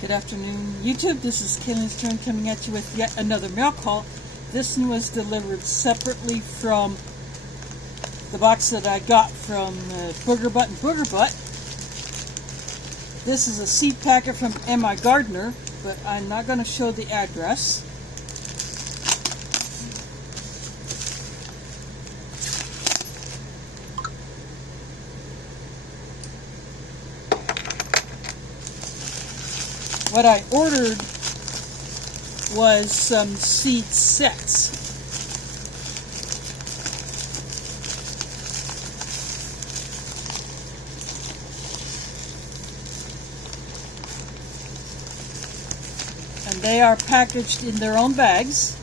Good afternoon, YouTube. This is Kaylin's Turn coming at you with yet another mail call. This one was delivered separately from the box that I got from Booger Butt and Booger Butt. This is a seed packet from MIGardener, but I'm not going to show the address. What I ordered was some seed sets. And they are packaged in their own bags.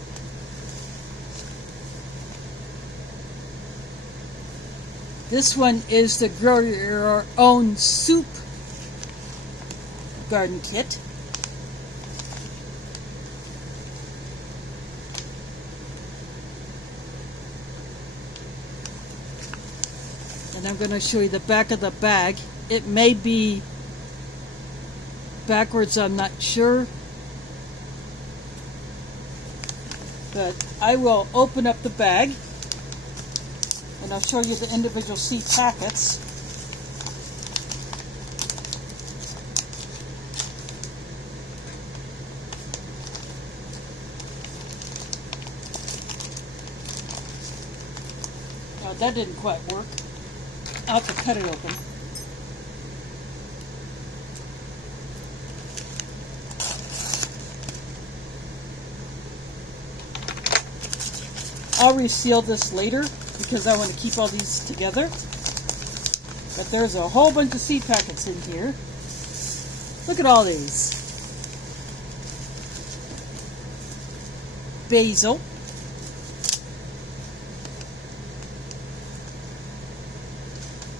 This one is the Grow Your Own Soup garden kit. And I'm going to show you the back of the bag. It may be backwards, I'm not sure. But I will open up the bag and I'll show you the individual seed packets. Oh, that didn't quite work. I'll have to cut it open. I'll reseal this later because I want to keep all these together. But there's a whole bunch of seed packets in here. Look at all these. Basil.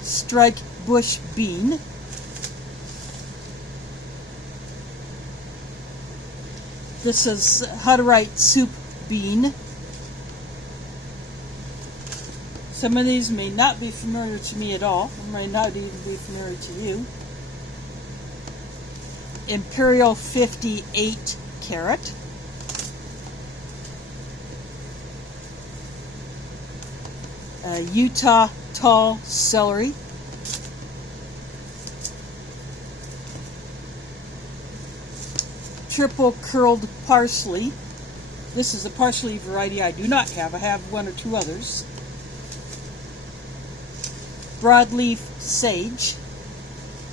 Strike bush bean, this is how to write soup bean. Some of these may not be familiar to me at all, and may not even be familiar to you. Imperial 58 carrot, Utah tall celery, triple curled parsley. This is a parsley variety I do not have. I have one or two others. Broadleaf sage.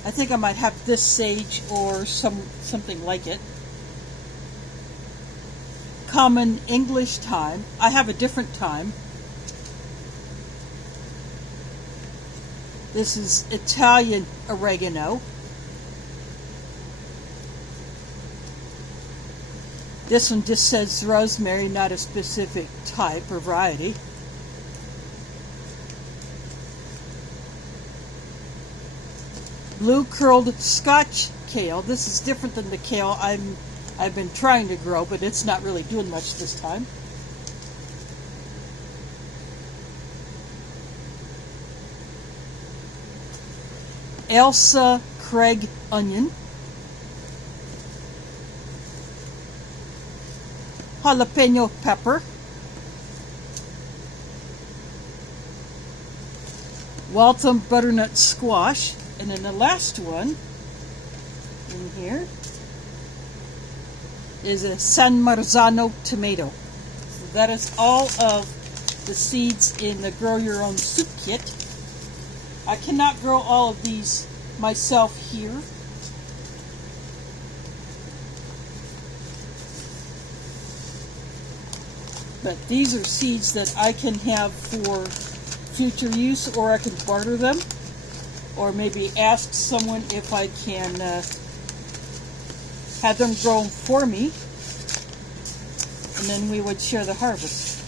I think I might have this sage or something like it. Common English thyme. I have a different thyme. This is Italian oregano. This one just says rosemary, not a specific type or variety. Blue curled Scotch kale. This is different than the kale I've been trying to grow, but it's not really doing much this time. Elsa Craig onion, jalapeno pepper, Waltham butternut squash, and then the last one in here is a San Marzano tomato. So that is all of the seeds in the Grow Your Own Soup kit. I cannot grow all of these myself here. But these are seeds that I can have for future use, or I can barter them, or maybe ask someone if I can have them grown for me, and then we would share the harvest.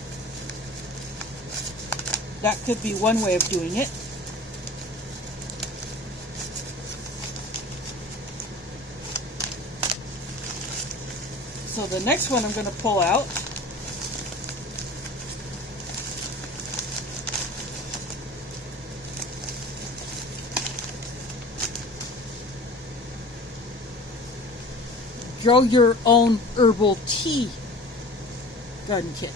That could be one way of doing it. So the next one I'm going to pull out Grow your own herbal tea garden kit.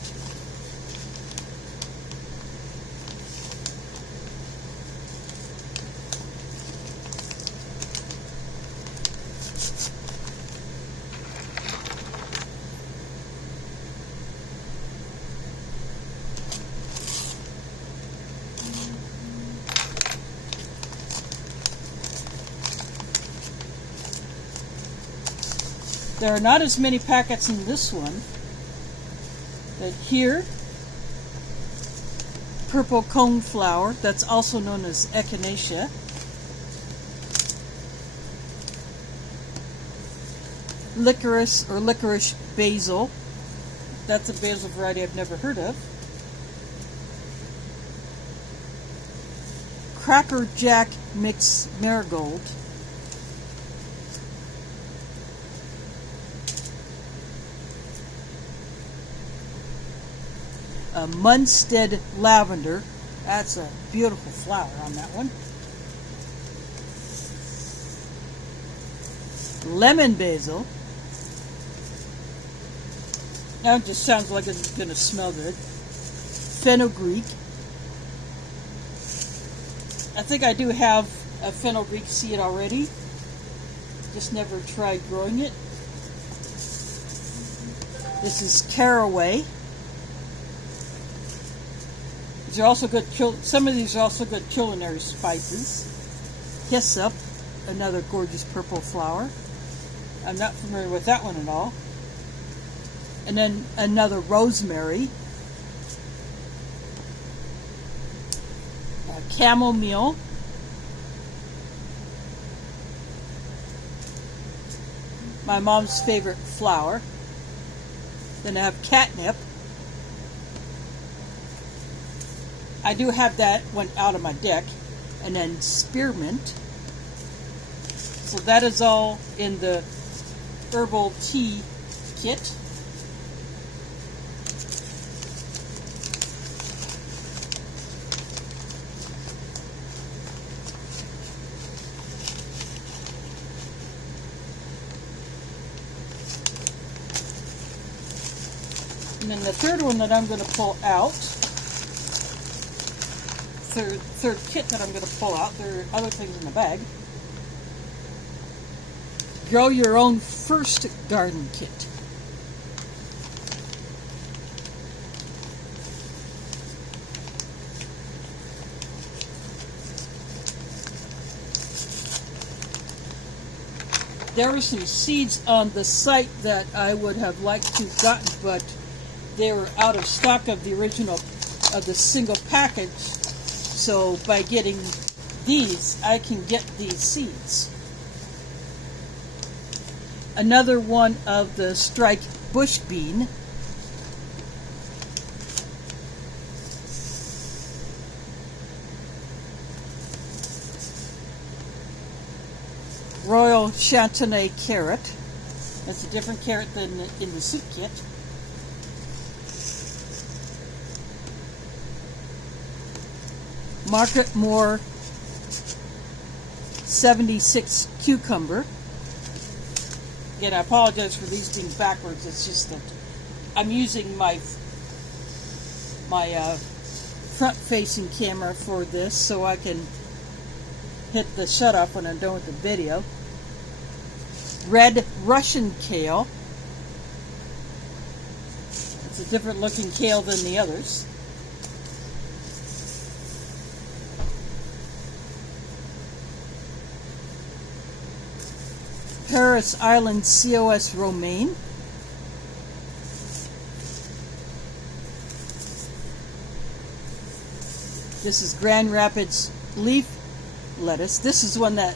There are not as many packets in this one, but here, purple coneflower, that's also known as echinacea, licorice or licorice basil, that's a basil variety I've never heard of, Cracker Jack mix marigold, Munstead lavender, that's a beautiful flower on that one, lemon basil, that just sounds like it's going to smell good, fenugreek, I think I do have a fenugreek seed already, just never tried growing it. This is caraway. These are also good. Some of these are also good culinary spices. Hyssop, another gorgeous purple flower. I'm not familiar with that one at all. And then another rosemary. Chamomile. My mom's favorite flower. Then I have catnip. I do have that one out of my deck. And then spearmint. So that is all in the herbal tea kit. And then the third one that I'm going to pull out, third kit that I'm going to pull out, there are other things in the bag. Grow your own first garden kit. There were some seeds on the site that I would have liked to have gotten, but they were out of stock of the original, of the single package. So by getting these, I can get these seeds. Another one of the strike bush bean. Royal Chantenay carrot. That's a different carrot than in the soup kit. Market Moore 76 cucumber. Again, I apologize for these being backwards. It's just that I'm using my front-facing camera for this so I can hit the shut off when I'm done with the video. Red Russian kale. It's a different looking kale than the others. Paris Island COS romaine. This is Grand Rapids leaf lettuce. This is one that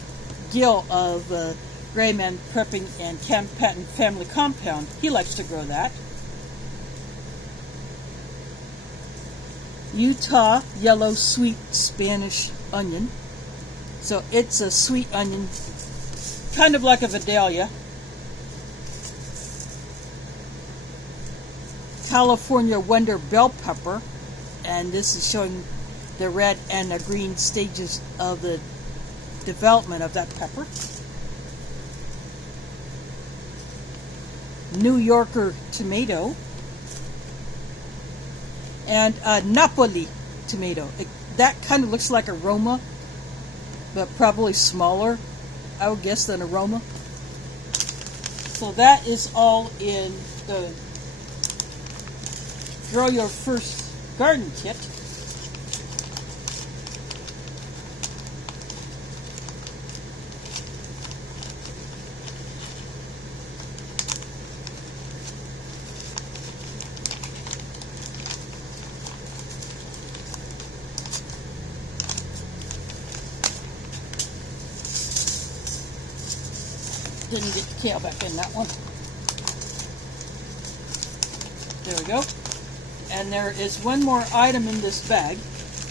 Gil of Grayman Prepping and Cam Patton Family Compound, he likes to grow that. Utah yellow sweet Spanish onion. So it's a sweet onion, kind of like a Vidalia. California Wonder bell pepper, and this is showing the red and the green stages of the development of that pepper. New Yorker tomato, and a Napoli tomato. That kind of looks like a Roma, but probably smaller, I would guess, than a Roma. So that is all in the Grow Your First Garden kit. Didn't get the kale back in that one. There we go. And there is one more item in this bag.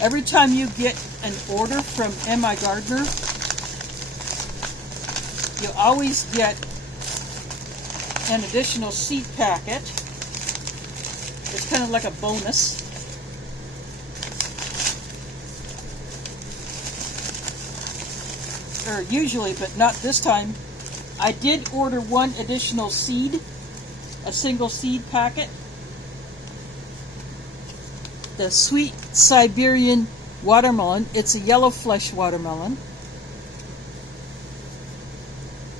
Every time you get an order from MIGardener, you always get an additional seed packet. It's kind of like a bonus. Or usually, but not this time. I did order one additional seed, a single seed packet. The Sweet Siberian Watermelon. It's a yellow flesh watermelon.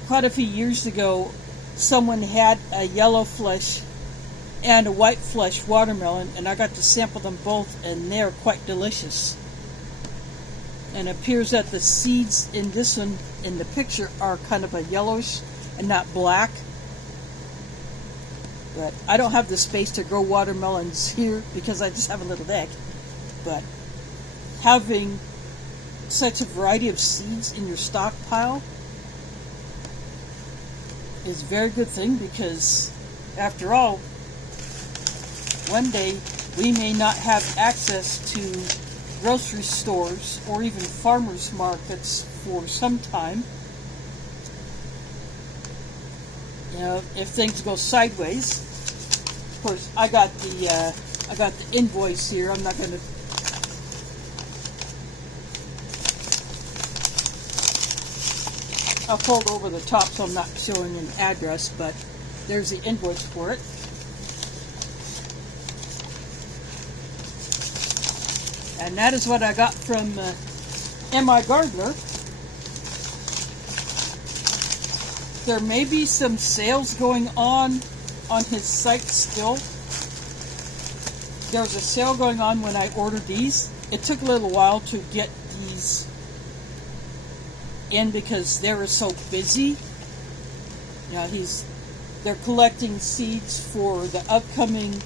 Quite a few years ago, someone had a yellow flesh and a white flesh watermelon, and I got to sample them both, and they're quite delicious. And it appears that the seeds in this one, in the picture, are kind of a yellowish and not black. But I don't have the space to grow watermelons here because I just have a little deck. But having such a variety of seeds in your stockpile is a very good thing, because after all, one day we may not have access to grocery stores or even farmers markets for some time. You know, if things go sideways. Of course, I got the invoice here. I'm not going to. I'll fold over the top so I'm not showing an address, but there's the invoice for it. And that is what I got from MIGardener. There may be some sales going on his site still. There was a sale going on when I ordered these. It took a little while to get these in because they were so busy. You know, they're collecting seeds for the upcoming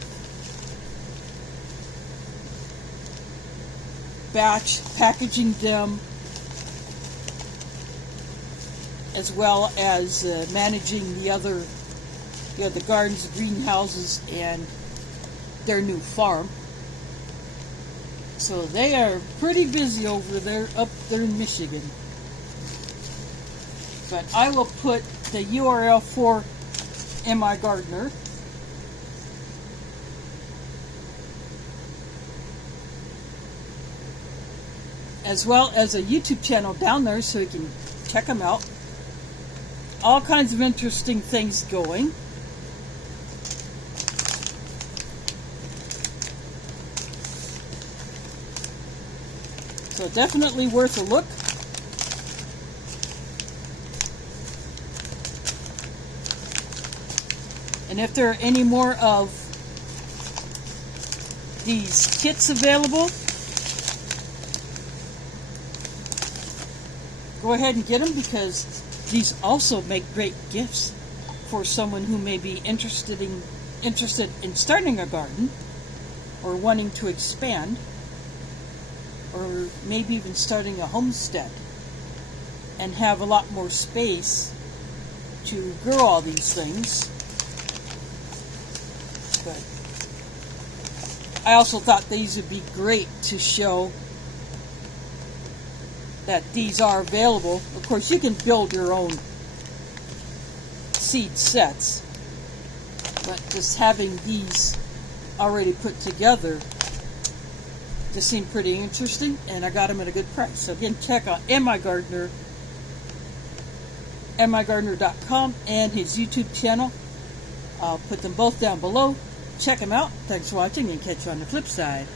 batch, packaging them, as well as managing the other, the gardens, the greenhouses, and their new farm. So they are pretty busy over there, up there in Michigan. But I will put the URL for MIGardener as well as a YouTube channel down there so you can check them out. All kinds of interesting things going. So definitely worth a look. And if there are any more of these kits available, go ahead and get them, because these also make great gifts for someone who may be interested in starting a garden, or wanting to expand, or maybe even starting a homestead and have a lot more space to grow all these things. But I also thought these would be great to show that these are available. Of course, you can build your own seed sets, but just having these already put together just seemed pretty interesting, and I got them at a good price. So again, check out MIGardener, MIGardener.com, and his YouTube channel. I'll put them both down below. Check them out. Thanks for watching and catch you on the flip side.